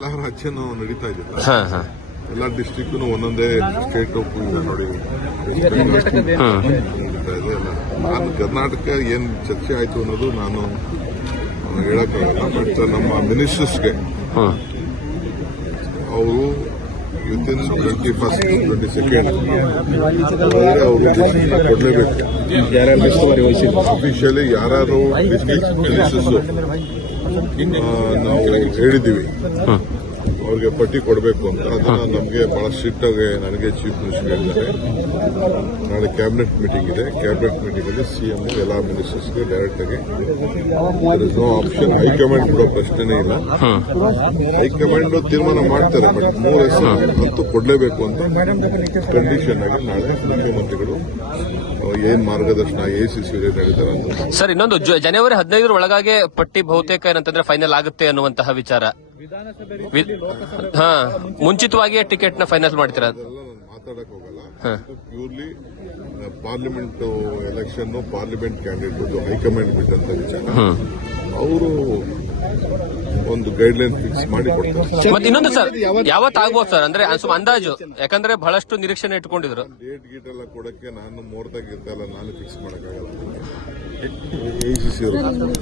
ಎಲ್ಲ ರಾಜ್ಯನೂ ನಡೀತಾ ಇದೆ ಎಲ್ಲ ಡಿಸ್ಟಿಕ್ ಒಂದೊಂದೇ ಸ್ಟೇಟ್ ನೋಡಿ. ನಾನು ಕರ್ನಾಟಕ ಏನ್ ಚರ್ಚೆ ಆಯ್ತು ಅನ್ನೋದು ನಾನು ಹೇಳಕ್ಕಾಗಲ್ಲ. ಬಟ್ ನಮ್ಮ ಮಿನಿಸ್ಟರ್ಸ್ಗೆ within twenty first twenty second ಅವರು ಕೊಡಲೇಬೇಕು ಯಾರ್ಯಾರು ಉಸ್ತುವಾರಿ ವಹಿಸಿದ್ರು ಅಫಿಷಿಯಲಿ ಯಾರು ಮಿನಿಸ್ಟರ್ಸ್ ನಾವು ಹೇಳಿದ್ದೀವಿ. ಅವ್ರಿಗೆ ಪಟ್ಟಿ ಕೊಡಬೇಕು ಅಂತ, ಅದನ್ನ ನಮಗೆ ಬಹಳ ಸ್ಟ್ರಿಕ್ಟ್ ಆಗಿ ನನಗೆ ಚೀಫ್ ಮಿನಿಸ್ಟರ್ ಹೇಳಿದ್ದಾರೆ. ನಾಳೆ ಕ್ಯಾಬಿನೆಟ್ ಮೀಟಿಂಗ್ ಇದೆ. ಕ್ಯಾಬಿನೆಟ್ ಮೀಟಿಂಗ್ ಅಲ್ಲಿ ಸಿಎಂ ಎಲ್ಲ ಮಿನಿಸ್ಟರ್ಸ್ಗೆ ಡೈರೆಕ್ಟ್ ಆಗಿ ನೋ ಆಪ್ಷನ್ ಹೈಕಮಾಂಡ್ ಕೊಡೋ ಪ್ರಶ್ನೆನೇ ಇಲ್ಲ. ಹೈಕಮಾಂಡ್ ತೀರ್ಮಾನ ಮಾಡ್ತಾರೆ ಬಟ್ ಮೂರು ಹೆಸರು ಅಂತೂ ಕೊಡಲೇಬೇಕು ಅಂತ ಕಂಡೀಷನ್ ಆಗಿ ನಾಳೆ ಮುಖ್ಯಮಂತ್ರಿಗಳು ಏನ್ ಮಾರ್ಗದರ್ಶನ ಎಸಿಸಿ ನಡೆದಾರೆ ಅಂತ. ಸರ್, ಇನ್ನೊಂದು ಜನವರಿ ಹದಿನೈದರ ಒಳಗಾಗಿ ಪಟ್ಟಿ ಬಹುತೇಕ ಏನಂತಂದ್ರೆ ಫೈನಲ್ ಆಗುತ್ತೆ ಅನ್ನುವಂತಹ ವಿಚಾರ. ಹಾ ಮುಂಚಿತವಾಗಿಯೇ ಟಿಕೆಟ್ನ ಫೈನಲ್ ಮಾಡ್ತೀರಾ ಮಾತಾಡಕ್ ಹೋಗಲ್ಲ. Purely parliament election parliament candidate high command ಬಿಟ್ಟಂತ ವಿಚಾರ. ಅವರು ಒಂದು ಗೈಡ್ ಲೈನ್ ಫಿಕ್ಸ್ ಮಾಡಿ ಕೊಡ್ತಾರೆ. ಮತ್ತೆ ಇನ್ನೊಂದು ಸರ್ ಯಾವತ್ ಆಗ್ಬೋದು ಸರ್? ಅಂದ್ರೆ ಸುಮ್ ಅಂದಾಜು. ಯಾಕಂದ್ರೆ ಬಹಳಷ್ಟು ನಿರೀಕ್ಷಣೆ ಇಟ್ಕೊಂಡಿದ್ರು. ಡೇಟ್ ಗೀಟ್ ಎಲ್ಲ ಕೊಡಕ್ಕೆ ನಾನು ಮುಹೂರ್ತ ಗೀರ್ತ ಎಲ್ಲ ನಾನು ಫಿಕ್ಸ್ ಮಾಡಕ್ಕಾಗಲ್ಲ. ಎ ಸಿ ಸಿ ಅವರು